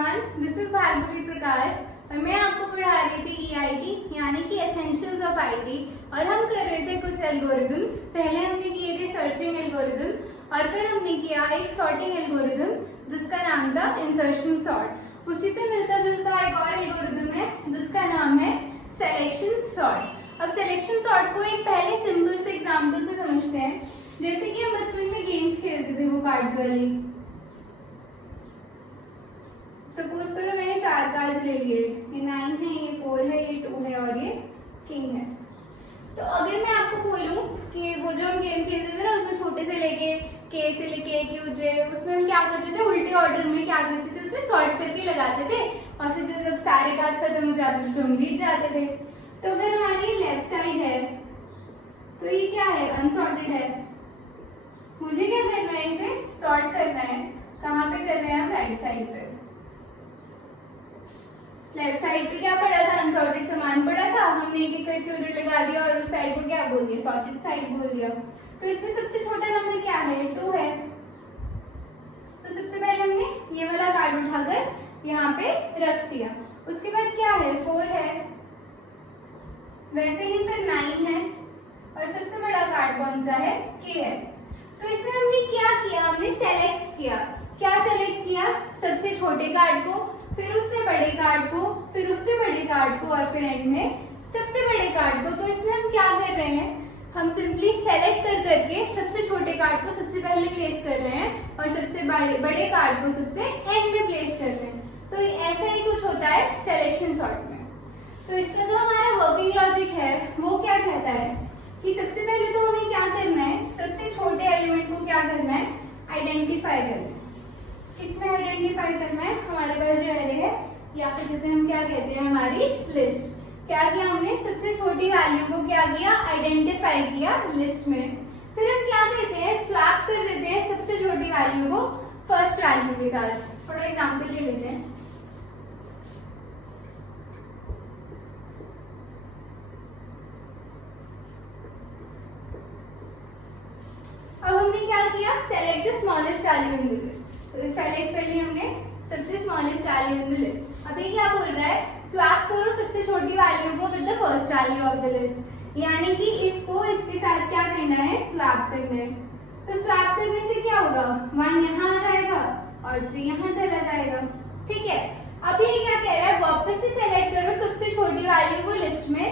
Everyone, this is Bhargavi प्रकाश और मैं आपको पढ़ा रही थी EIT यानी कि एसेंशियल्स ऑफ IT। और हम कर रहे थे कुछ एल्गोरिदम्स। पहले हमने किए थे सर्चिंग एल्गोरिदम और फिर हमने किया एक सॉर्टिंग एल्गोरिदम जिसका नाम था इंसर्शन सॉर्ट। उसी से मिलता जुलता एक और एल्गोरिदम है जिसका नाम है सिलेक्शन सॉर्ट। अब सिलेक्शन सॉर्ट को एक पहले सिंपल से एग्जाम्पल से समझते हैं। जैसे कि हम बचपन में गेम्स खेलते थे वो कार्ड्स वाली। सपोज करो मैंने 4 कार्ड्स ले लिए, ये 9 है, ये 4 है, ये 2 है और ये किंग है। तो अगर मैं आपको बोलूं कि वो जो हम गेम खेलते थे ना उसमें छोटे से लेके के से लेके क्यू जे, उसमें हम क्या करते थे उल्टे ऑर्डर में क्या करते थे उसे सॉर्ट करके लगाते थे और फिर जब सारे कार्ड्स खत्म हो जाते थे तो हम जीत जाते थे। तो अगर हमारी लेफ्ट साइड है तो ये क्या है, अनसॉर्टेड है। मुझे क्या करना है, इसे सॉर्ट करना है। कहाँ पे कर रहे हैं हम, राइट साइड पे। लेफ्ट साइड पे क्या पड़ा था, अनसॉर्टेड सामान पड़ा था, हमने एक एक करके उधर लगा दिया और उस साइड को क्या बोल दिया, सॉर्टेड साइड बोल दिया। तो इसमें सबसे छोटा नंबर क्या है, 2 है। तो सबसे पहले हमने ये वाला कार्ड उठाकर यहाँ पे रख दिया। उसके बाद क्या है, 4 है, वैसे ही फिर 9 है और सबसे बड़ा कार्ड कौन सा है, K है। तो इसमें हमने क्या किया, हमने सेलेक्ट किया। क्या सेलेक्ट किया, सबसे छोटे कार्ड को, फिर उससे बड़े कार्ड को, फिर उससे बड़े कार्ड को और फिर एंड में सबसे बड़े कार्ड को। तो इसमें हम क्या कर रहे हैं, हम सिंपली सेलेक्ट कर करके सबसे छोटे कार्ड को सबसे पहले प्लेस कर रहे हैं और सबसे बड़े कार्ड को सबसे एंड में प्लेस कर रहे हैं। तो ऐसा ही कुछ होता है सिलेक्शन सॉर्ट में। तो इसका जो हमारा वर्किंग लॉजिक है वो क्या कहता है कि सबसे पहले तो हमें क्या करना है, सबसे छोटे एलिमेंट को क्या करना है, आइडेंटिफाई करना है। इसमें आइडेंटिफाई करना है, हमारे पास जो एरे है या फिर जैसे हम क्या कहते हैं हमारी लिस्ट। क्या किया हमने, सबसे छोटी वैल्यू को क्या किया, आइडेंटिफाई किया लिस्ट में। फिर हम क्या करते हैं, स्वैप कर देते हैं सबसे छोटी वैल्यू को फर्स्ट वैल्यू के साथ। थोड़ा एग्जांपल ले लेते हैं। अब हमने क्या किया, select the smallest value in the list. Select कर लिया हमने सबसे smallest value in the list. अब ये क्या बोल रहा है, स्वैप करो सबसे छोटी वैल्यू को with the first value of the list. यानी कि इसको इसके साथ क्या करना है, स्वैप करना है। तो स्वैप करने से क्या होगा, 1 यहाँ आ जाएगा और 3 यहाँ चला जाएगा। ठीक है। अब ये क्या कह रहा है, वापस से सेलेक्ट करो सबसे छोटी वैल्यू को लिस्ट में,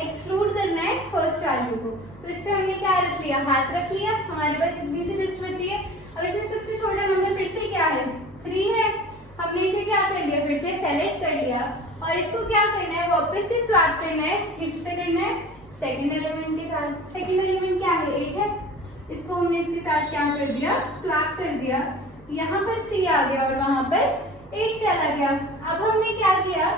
एक्सक्लूड करना है फर्स्ट वैल्यू को। तो इस पे हमने क्या रख लिया, हाथ रख लिया। हमारे पास इतनी सी लिस्ट बची है। अब इसमें सबसे छोटा नंबर फिर से क्या है, 3 है। हमने इसे क्या कर लिया, फिर से सेलेक्ट कर लिया और इसको क्या करना है, वापस से स्वैप करना है। किससे करना है, सेकंड एलिमेंट के साथ। सेकंड एलिमेंट क्या है, 8 है। इसको हमने इसके साथ क्या कर दिया, स्वैप कर दिया। यहाँ पर 3 आ गया और वहां पर 8 चला गया। अब हमने क्या किया,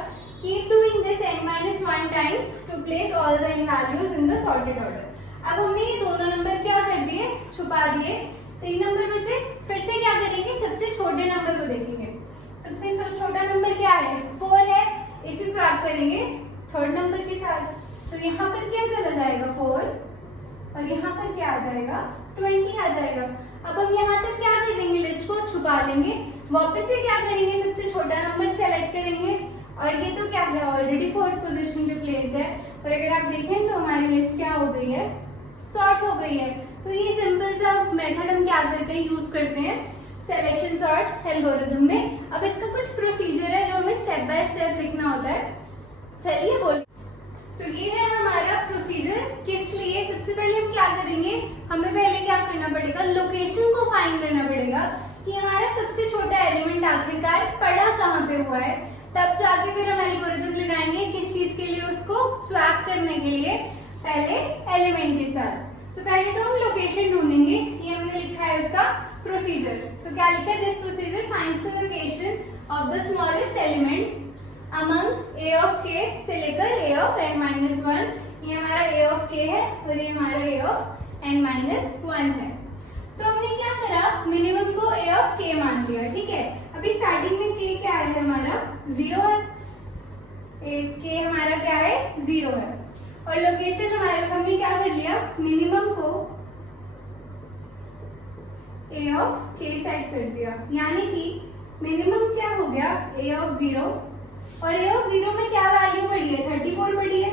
keep doing this n-1 times to place all the n values in the sorted order। अब हमने ये दोनों नंबर क्या कर दिए, छुपा दिए। 3 नंबर बचे। फिर से क्या करेंगे, सबसे छोटे नंबर को देखेंगे। सबसे छोटा नंबर क्या है, 4 है। इसे स्वैप करेंगे थर्ड नंबर के साथ। तो यहाँ पर क्या चला जाएगा, 4 और यहाँ पर क्या आ जाएगा, 20 आ जाएगा। अब हम यहाँ तक क्या कर देंगे, लिस्ट को छुपा देंगे। वापस से क्या करेंगे, सबसे छोटा नंबर सेलेक्ट करेंगे और ये तो क्या है, ऑलरेडी 4th पोजीशन पे प्लेस्ड है। और अगर आप देखें तो हमारी लिस्ट क्या हो गई है, सॉर्ट हो गई है। तो ये सिंपल सा मेथड हम क्या करते हैं, यूज करते हैं सिलेक्शन सॉर्ट एल्गोरिदम में। अब इसका कुछ प्रोसीजर है जो हमें स्टेप बाय स्टेप लिखना होता है। चलिए बोल। तो ये है हमारा प्रोसीजर। किस लिए, सबसे पहले हम क्या करेंगे, हमें पहले क्या करना पड़ेगा, लोकेशन को फाइंड करना पड़ेगा कि हमारा सबसे छोटा एलिमेंट आखिरकार पड़ा कहाँ पे हुआ है। तब जाके फिर हम एल्गोरिदम लगाएंगे किस चीज के लिए, उसको स्वैप करने के लिए पहले एलिमेंट के साथ। तो पहले तो हम लोकेशन ढूंढेंगे। ये हमने लिखा है उसका प्रोसीजर। तो क्या लिखा है, this procedure finds the location of the smallest element among a of k से लेकर a of n-1। ये हमारा a of k है और ये हमारा a of n-1 है। तो हमने क्या करा, मिनिमम को a of k मान लिया। ठीक है। अभी स्टार्टिंग में k क्या है, हमारा 0 है। k हमारा क्या है, 0 है। और लोकेशन हमारे, हमने क्या कर लिया, मिनिमम को a of k सेट कर दिया। यानी कि मिनिमम क्या हो गया a ऑफ 0, और a ऑफ 0 में क्या वैल्यू पड़ी है 34 पड़ी है,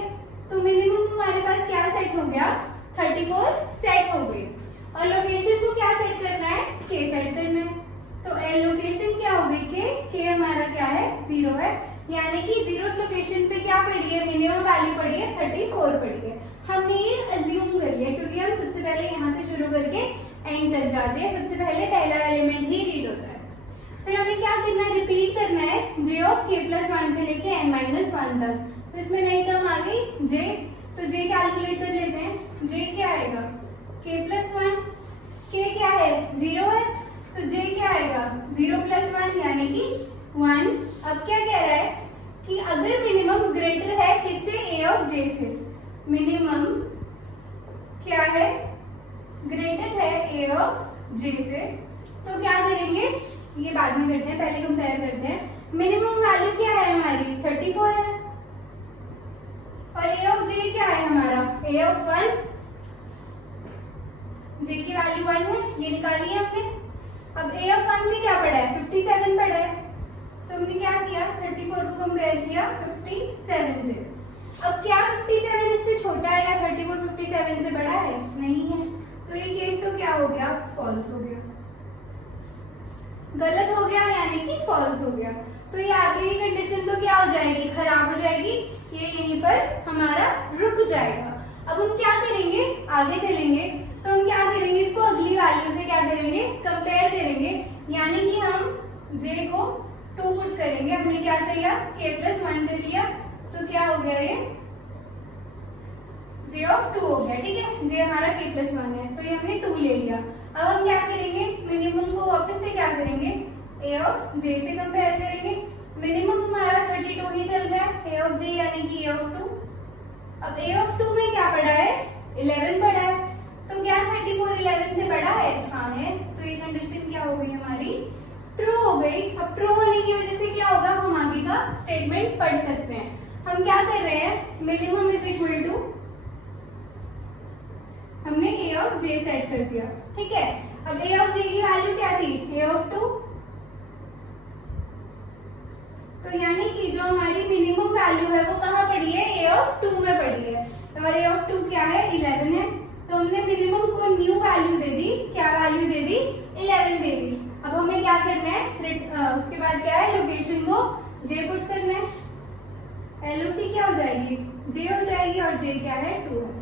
तो मिनिमम हमारे पास क्या सेट हो गया 34 सेट हो गई। और लोकेशन को क्या सेट करना है k सेट करना है, तो लोकेशन क्या हो गई k हमारा क्या है 0 है, यानी कि 0th लोकेशन पे क्या पड़ी है मिनिमम वैल्यू पड़ी है 34 पड़ी है। हमने ये अज्यूम कर लिया क्योंकि हम सबसे पहले यहाँ से शुरू करके एंड तक जाते हैं, सबसे पहले पहला एलिमेंट ही रीड होता है। फिर हमें क्या करना है रिपीट करना है j ऑफ k प्लस 1 से लेके n माइनस 1 तक। तो इसमें नई टर्म आ गई j, तो j कैलकुलेट कर लेते हैं। j क्या आएगा k प्लस 1, k क्या है 0 है, तो j क्या आएगा 0 प्लस 1 यानी कि 1। अब क्या कह रहा है कि अगर मिनिमम ग्रेटर है किससे a ऑफ j से, मिनिमम क्या है ग्रेटर है a ऑफ j से, तो क्या करेंगे ये बाद में करते हैं, पहले कंपेयर करते हैं। मिनिमम वैल्यू क्या है हमारी 34 है, और a ऑफ j क्या है हमारा a ऑफ 1, j की वैल्यू 1 है, ये निकाली है हमने। अब a ऑफ 1 में क्या पड़ा है 57 पड़ा है, तो हमने क्या किया 34 को कंपेयर किया 57 से। अब क्या 57 इससे छोटा है या 34 57 से बड़ा है, नहीं है, तो ये केस तो क्या हो गया फॉल्स हो गया, गलत हो गया यानी कि फॉल्स हो गया। तो ये आगे की कंडीशन तो क्या हो जाएगी खराब हो जाएगी, ये यहीं पर हमारा रुक जाएगा। अब हम क्या करेंगे आगे चलेंगे, तो हम क्या करेंगे इसको अगली वैल्यू से क्या करेंगे कंपेयर करेंगे, यानी कि हम j को 2 पुट करेंगे। हमने क्या किया k प्लस 1 कर लिया, तो क्या हो गया ये j ऑफ 2 हो गया, ठीक है, j हमारा k प्लस 1 है, तो ये हमने 2 ले लिया। अब हम क्या करेंगे मिनिमम को वापस से क्या करेंगे a ऑफ j से कंपेयर करेंगे। मिनिमम हमारा 32 ही चल रहा है, a ऑफ j यानी कि a ऑफ 2। अब a ऑफ 2 में क्या पड़ा है 11 पड़ा है, तो क्या 34 11 से बड़ा है, हाँ है, तो ये कंडीशन क्या हो गई हमारी ट्रू हो गई। अब ट्रू होने की वजह से क्या होगा हम आगे का स्टेटमेंट पढ़ सकते हैं। हम क्या कर रहे हैं मिनिमम इज इक्वल टू, हमने a ऑफ j सेट कर दिया, ठीक है। अब a ऑफ j की वैल्यू क्या थी a ऑफ 2, तो यानी कि जो हमारी मिनिमम वैल्यू है वो कहाँ पड़ी है a ऑफ 2 में पड़ी है, और a ऑफ 2 क्या है 11 है, तो हमने मिनिमम को न्यू वैल्यू दे दी, क्या वैल्यू दे दी 11 दे दी। अब हमें क्या करना है उसके बाद क्या है लोकेशन को j पुट करना है, LOC क्या हो जाएगी j हो जाएगी, और j क्या है 2 है,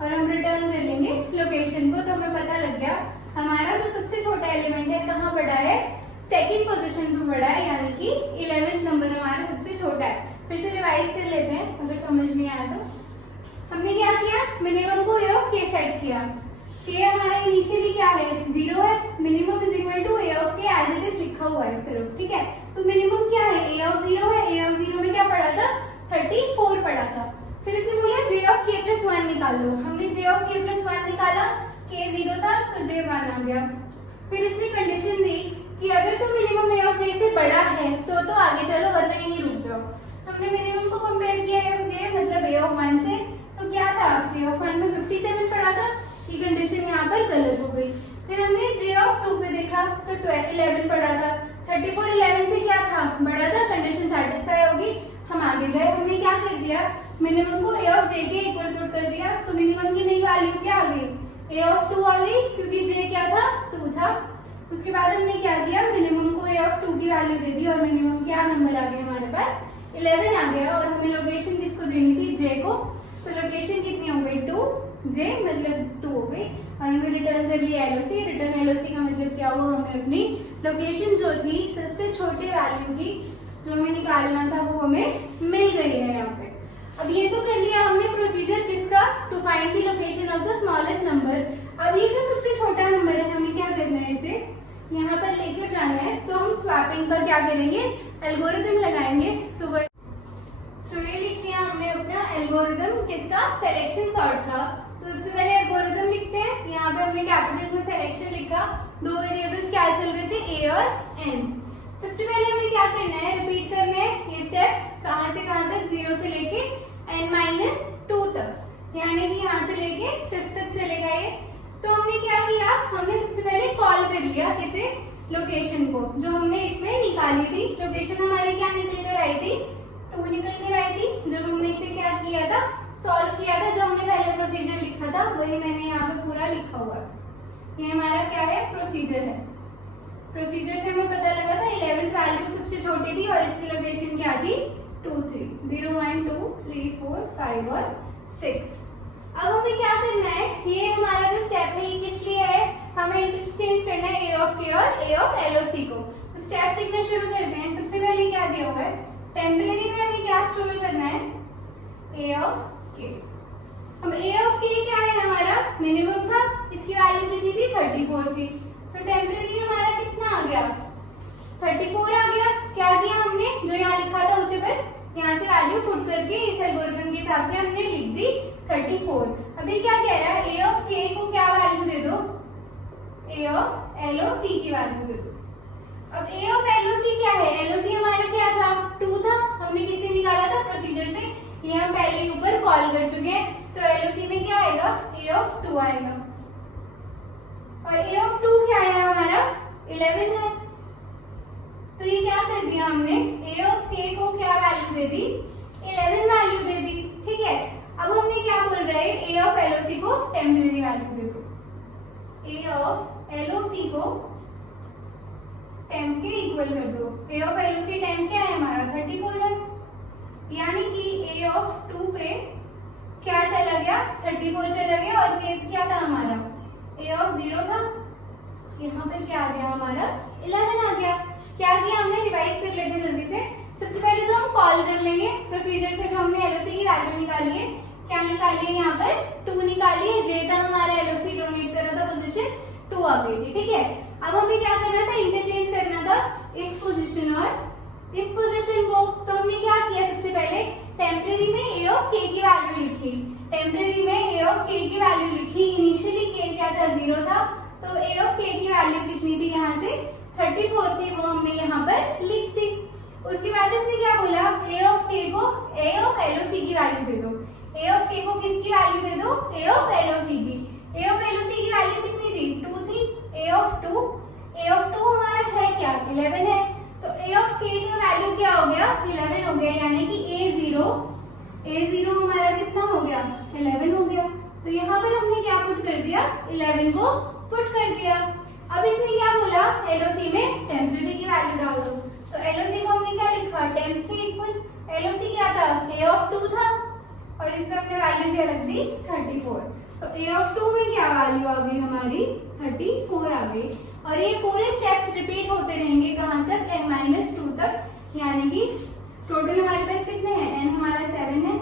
और हम रिटर्न कर लेंगे लोकेशन को। तो हमें पता लग गया हमारा जो सबसे छोटा एलिमेंट है कहाँ पड़ा है सेकंड पोजीशन पे पड़ा है, यानी कि 11th नंबर हमारा सबसे छोटा है। फिर से रिवाइज कर लेते हैं अगर समझ नहीं आया तो। हमने क्या किया मिनिमम को a ऑफ k सेट किया, k हमारा इनिशियली क्या है 0 है, minimum is equal to a of k as it is लिखा हुआ है सिर्फ, ठीक है। तो मिनिमम क्या है a ऑफ 0 है, a ऑफ 0 में क्या पड़ा था 34 पड़ा था। फिर इसने बोला j ऑफ k प्लस 1 निकालो, हमने j ऑफ k प्लस 1 निकाला, k 0 था तो j 1 आ गया। फिर इसने कंडीशन दी कि अगर तो मिनिमम a ऑफ j से बड़ा है तो आगे चलो वरना यहीं रुक जाओ। हमने मिनिमम को कंपेयर किया a ऑफ j मतलब a ऑफ 1 से, तो क्या था a ऑफ 1 में 57 पड़ा था, ये कंडीशन यहाँ पर गलत हो गई। फिर हमने j ऑफ 2 पे देखा तो 11 पड़ा था, 34 11 से क्या था बड़ा था, कंडीशन सेटिस्फाई होगी, हम आगे गए। हमने क्या कर दिया मिनिमम को a ऑफ j के इक्वल पुट कर दिया, तो मिनिमम की नई वैल्यू क्या आ गई a ऑफ 2 आ गई, क्योंकि j क्या था 2 था। उसके बाद हमने क्या किया मिनिमम को a ऑफ 2 की वैल्यू दे दी, और मिनिमम क्या नंबर आ गया हमारे पास 11 आ गया, और हमें लोकेशन किसको देनी थी j को, तो लोकेशन कितनी हो गई 2j मतलब 2 हो गई, और हमने रिटर्न कर लिया LOC। रिटर्न LOC का मतलब क्या हुआ हमें अपनी लोकेशन जो थी सबसे छोटे वैल्यू की जो हमें निकालना था वो हमें मिल गई है यहाँ पे। अब ये तो कर लिया हमने प्रोसीजर किसका to find the location of the smallest number. अब ये जो सबसे छोटा नंबर है हमें क्या करना है इसे यहाँ पर लेकर जाना है, तो हम स्वैपिंग का क्या करेंगे एल्गोरिथम लगाएंगे। तो ये लिख लिया हमने अपना एल्गोरिथम किसका सिलेक्शन सॉर्ट का। तो सबसे पहले एल्गोरिथम लिखते हैं, यहाँ पे हमने कैपिटल्स में सिलेक्शन लिखा, दो वेरिएबल्स क्या चल रहे थे a और n। सबसे पहले हमें क्या करना है रिपीट करना है ये स्टेप्स, कहाँ से कहाँ तक 0 से लेके n-2 तक, यानी कि यहाँ से लेके 5th तक चलेगा ये। तो हमने क्या किया हमने सबसे पहले कॉल कर लिया किसे लोकेशन को जो हमने इसमें निकाली थी। लोकेशन हमारी क्या निकल कर आई थी, 2 निकल कर आई थी। जब हमने इसे क्या किया था, सॉल्व किया था, जो हमने पहले प्रोसीजर लिखा था वही मैंने यहाँ पे पूरा लिखा हुआ है। ये हमारा क्या है, प्रोसीजर है। प्रोसीजर से हमें पता लगा था 11th वैल्यू सबसे छोटी थी और इसकी लोकेशन क्या थी, 2 3 0 1 2 3 4 5 और 6। अब हमें क्या करना है, ये हमारा जो स्टेप है ये किस लिए है, हमें इंटरचेंज करना है ए ऑफ के और ए ऑफ एलओसी को। तो स्टेप्स लिखना शुरू करते हैं। सबसे पहले क्या दिया हुआ है, टेम्परेरी में हमें क्या स्टोर करना है, ए ऑफ के। अब ए ऑफ के क्या है, हमारा मिनिमम था, इसकी वैल्यू कितनी थी, 34 थी। तो टेम्परेरी हमारा कितना आ गया, 34 आ गया। क्या किया हमने, जो यहाँ लिखा था उसे बस यहाँ से वैल्यू पुट करके इस एल्गोरिथम के हिसाब से हमने लिख दी 34। अभी क्या कह रहा है, ए ऑफ के को क्या वैल्यू दे दो, ए ऑफ एलओसी की वैल्यू दे दो। अब ए ऑफ एलओसी क्या है, एलओसी हमारा क्या था, 2 था। हमने किससे निकाला था, प्रोसीजर से। ये हम पहले ही ऊपर कॉल कर चुके हैं। तो एलओसी में क्या आएगा, ए ऑफ 2 आएगा। और ए ऑफ 2 क्या है हमारा, 11 है। तो ये क्या कर दिया हमने, ए ऑफ के को क्या वैल्यू दे दी, 11 वैल्यू दे दी। ठीक है, अब हमने क्या बोल रहे हैं, ए ऑफ एलओसी को टेम्परेरी वैल्यू दे दो। ए ऑफ एलओसी को टेम्प के इक्वल कर दो। ए ऑफ एलओसी टेम्प क्या है हमारा, 34 है। यानी कि ए ऑफ 2 पे क्या चला गया, 34 चला गया और के क्या था हमारा, ए ऑफ 0 था। यहाँ पर क्या आ गया हमारा, 11 आ गया। क्या किया हमने, रिवाइज कर लेते जल्दी से। सबसे पहले तो हम कॉल कर लेंगे प्रोसीजर से, जो हमने एलओसी की वैल्यू निकाली है। क्या निकाली है, यहाँ पर 2 निकाली है। जे था हमारा एलओसी डोनेट कर रहा था पोजीशन, 2 आ गई थी। ठीक है, अब हमें क्या करना था, इंटरचेंज करना था इस पोजीशन और इस पोजीशन को। तो हमने क्या किया, सबसे पहले टेम्परेरी में ए ऑफ के की वैल्यू लिखी। टेम्परेरी में ए ऑफ के की वैल्यू लिखी। इनिशियली के क्या था, 0 था। तो ए ऑफ के की वैल्यू कितनी थी, यहाँ से 34 थी, वो हमने यहाँ पर लिख दी। उसके बाद इसने क्या बोला, ए ऑफ के को ए ऑफ एलओसी की वैल्यू दे दो। ए ऑफ के को किसकी वैल्यू दे दो, ए ऑफ एलओसी की। ए ऑफ एलओसी की वैल्यू कितनी थी, 2 थी। ए ऑफ 2 हमारा है क्या, 11 है। तो ए ऑफ के का वैल्यू क्या हो गया, 11 हो गया। यानी कि ए जीरो हमारा कितना हो गया, 11 हो गया। तो यहाँ पर हमने क्या पुट कर दिया, 11 को पुट कर दिया। अब इसने क्या बोला, एलओसी में टेम्परेरी की वैल्यू डाल दो। तो एलओसी को हमने क्या लिखा, टेम्प के इक्वल। एलओसी क्या था, ए ऑफ 2 था और इसका हमने वैल्यू क्या रख दी, 34। तो ए ऑफ 2 में क्या वैल्यू आ गई हमारी, 34 आ गई। और ये पूरे स्टेप्स रिपीट होते रहेंगे, कहाँ तक, n-2 तक। यानी कि टोटल हमारे पास कितने हैं, n हमारा 7 है,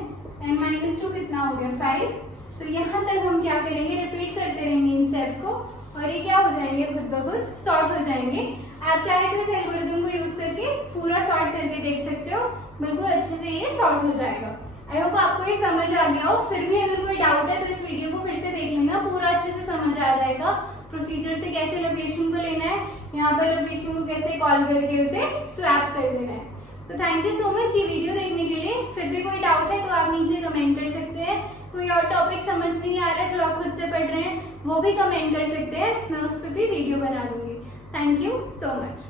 n-2 कितना हो गया, 5। तो यहाँ तक हम क्या करेंगे, रिपीट करते रहेंगे इन स्टेप्स को और ये क्या हो जाएंगे, खुद ब खुद सॉर्ट हो जाएंगे। आप चाहे तो इस एल्गोरिथम को यूज करके पूरा सॉर्ट करके देख सकते हो, बिल्कुल अच्छे से ये सॉर्ट हो जाएगा। आई होप आपको ये समझ आ गया हो। फिर भी अगर कोई डाउट है तो इस वीडियो को फिर से देख लेना, पूरा अच्छे से समझ आ जाएगा। प्रोसीजर से कैसे लोकेशन को लेना है, यहाँ पर लोकेशन को कैसे कॉल करके उसे स्वैप कर देना है। तो थैंक यू सो मच ये वीडियो देखने के लिए। फिर भी कोई डाउट है तो आप नीचे कमेंट कर सकते हैं। कोई और टॉपिक समझ नहीं आ रहा है जो आप खुद से पढ़ रहे हैं, वो भी कमेंट कर सकते हैं, मैं उस पर भी वीडियो बना दूंगी। Thank you so much.